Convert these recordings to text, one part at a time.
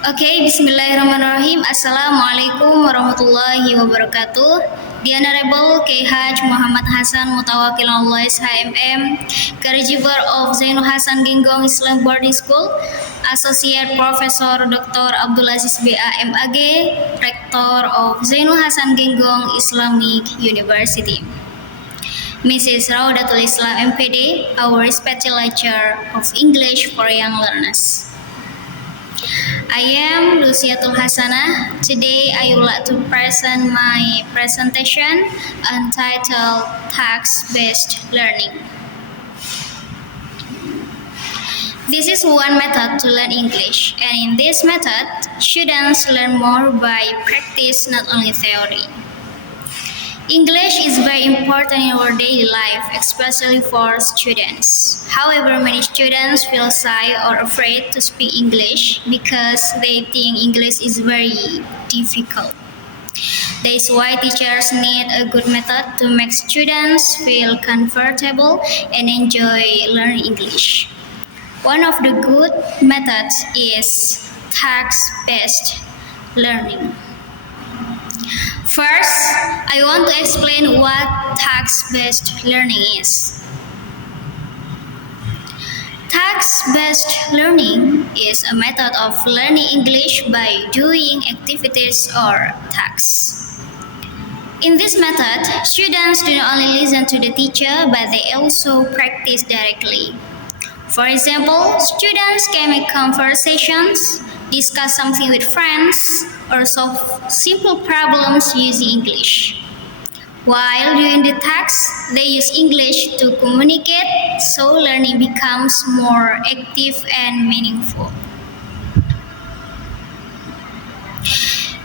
Okay, Bismillahirrahmanirrahim. Assalamualaikum warahmatullahi wabarakatuh. The Honorable K.H. Muhammad Hasan Mutawakil HMM, Caregiver of Zainul Hasan Genggong Islam Boarding School, Associate Professor Dr. Abdul Aziz B.A. MAG, Rector of Zainul Hasan Genggong Islamic University. Mrs. Raudatul Islam MPD, our special lecturer of English for young learners. I am Lusiyatul Hasanah. Today I would like to present my presentation entitled Task-Based Learning. This is one method to learn English, and in this method, students learn more by practice, not only theory. English is very important in our daily life, especially for students. However, many students feel shy or afraid to speak English because they think English is very difficult. That is why teachers need a good method to make students feel comfortable and enjoy learning English. One of the good methods is task-based learning. First, I want to explain what task-based learning is. Task-based learning is a method of learning English by doing activities or tasks. In this method, students do not only listen to the teacher, but they also practice directly. For example, students can make conversations, discuss something with friends, or solve simple problems using English. While doing the tasks, they use English to communicate, so learning becomes more active and meaningful.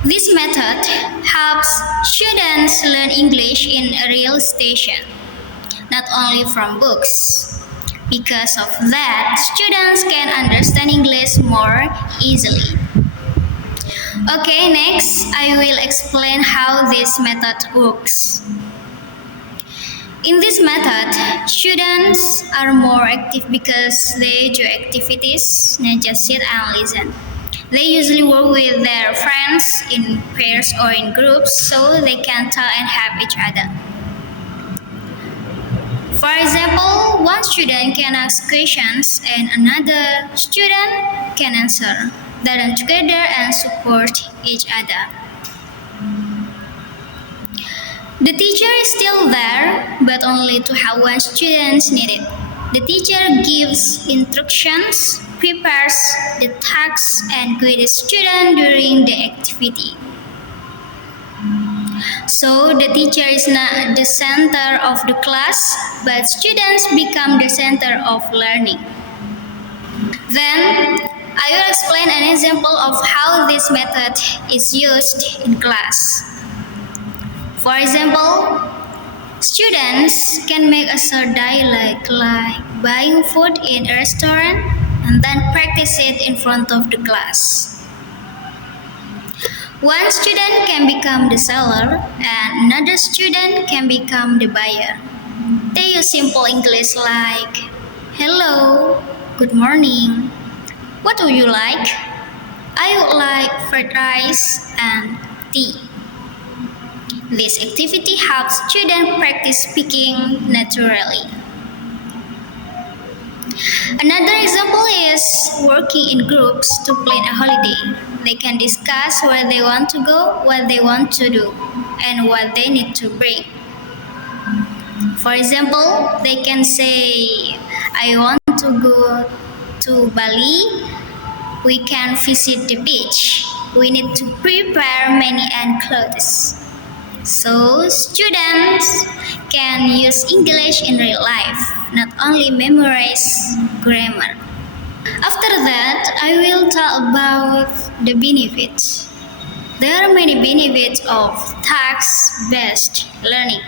This method helps students learn English in a real situation, not only from books. Because of that, students can understand English more easily. Okay, next I will explain how this method works. In this method, students are more active because they do activities, not just sit and listen. They usually work with their friends in pairs or in groups so they can talk and help each other. For example, one student can ask questions and another student can answer. They learn together and support each other. The teacher is still there, but only to help when students need it. The teacher gives instructions, prepares the tasks, and guides the student during the activity. So the teacher is not the center of the class, but students become the center of learning. Then, I will explain an example of how this method is used in class. For example, students can make a short dialogue like buying food in a restaurant and then practice it in front of the class. One student can become the seller and another student can become the buyer. They use simple English like, hello, good morning, what would you like? I would like fried rice and tea. This activity helps students practice speaking naturally. Another example is working in groups to plan a holiday. They can discuss where they want to go, what they want to do, and what they need to bring. For example, they can say, I want to go to Bali. We can visit the beach. We need to prepare many hand clothes. So, students can use English in real life, not only memorize grammar. After that, I will talk about the benefits. There are many benefits of task-based learning.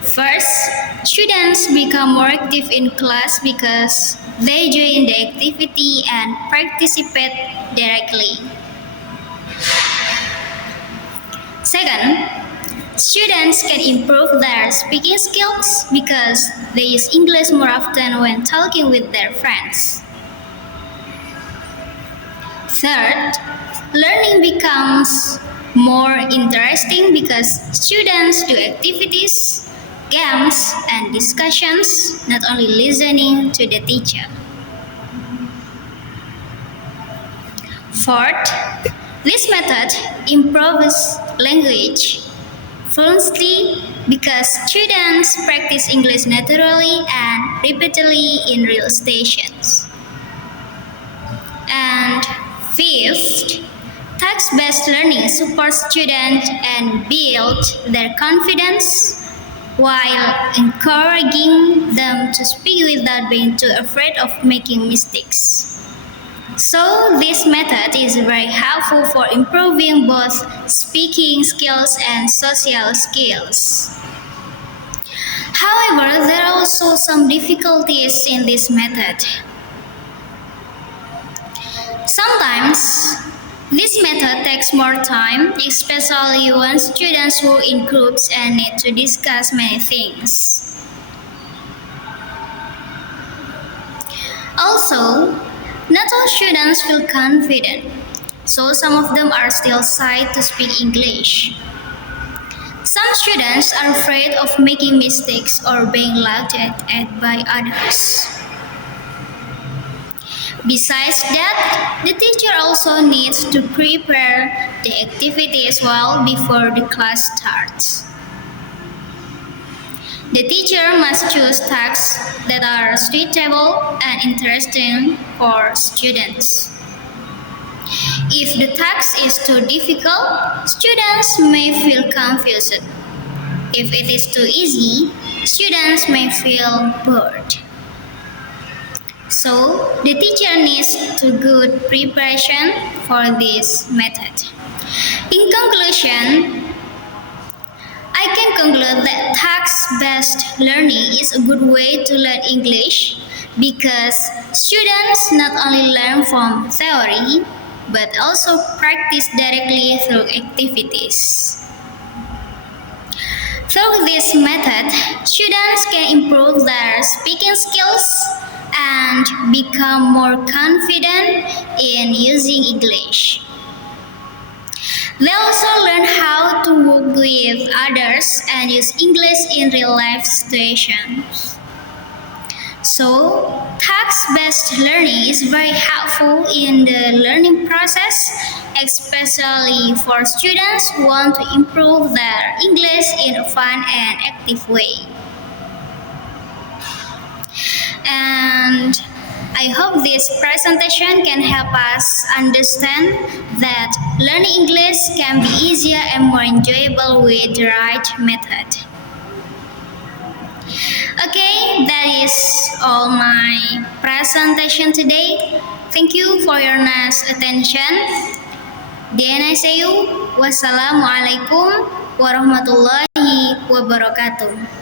First, students become more active in class because they join the activity and participate directly. Second, students can improve their speaking skills because they use English more often when talking with their friends. Third, learning becomes more interesting because students do activities, games, and discussions, not only listening to the teacher. Fourth, this method improves language fluency because students practice English naturally and repeatedly in real situations. And fifth, text-based learning supports students and builds their confidence while encouraging them to speak without being too afraid of making mistakes. So this method is very helpful for improving both speaking skills and social skills. However, there are also some difficulties in this method. Sometimes, this method takes more time, especially when students work in groups and need to discuss many things. Also, not all students feel confident, so some of them are still shy to speak English. Some students are afraid of making mistakes or being laughed at by others. Besides that, the teacher also needs to prepare the activities well before the class starts. The teacher must choose tasks that are suitable and interesting for students. If the task is too difficult, students may feel confused. If it is too easy, students may feel bored. So, the teacher needs to good preparation for this method. In conclusion, I can conclude that task-based learning is a good way to learn English because students not only learn from theory but also practice directly through activities. Through this method, students can improve their speaking skills and become more confident in using English. They also learn how to work with others and use English in real-life situations. So, task-based learning is very helpful in the learning process, especially for students who want to improve their English in a fun and active way. And I hope this presentation can help us understand that learning English can be easier and more enjoyable with the right method. Okay, that is all my presentation today. Thank you for your nice attention. Wassalamualaikum warahmatullahi wabarakatuh.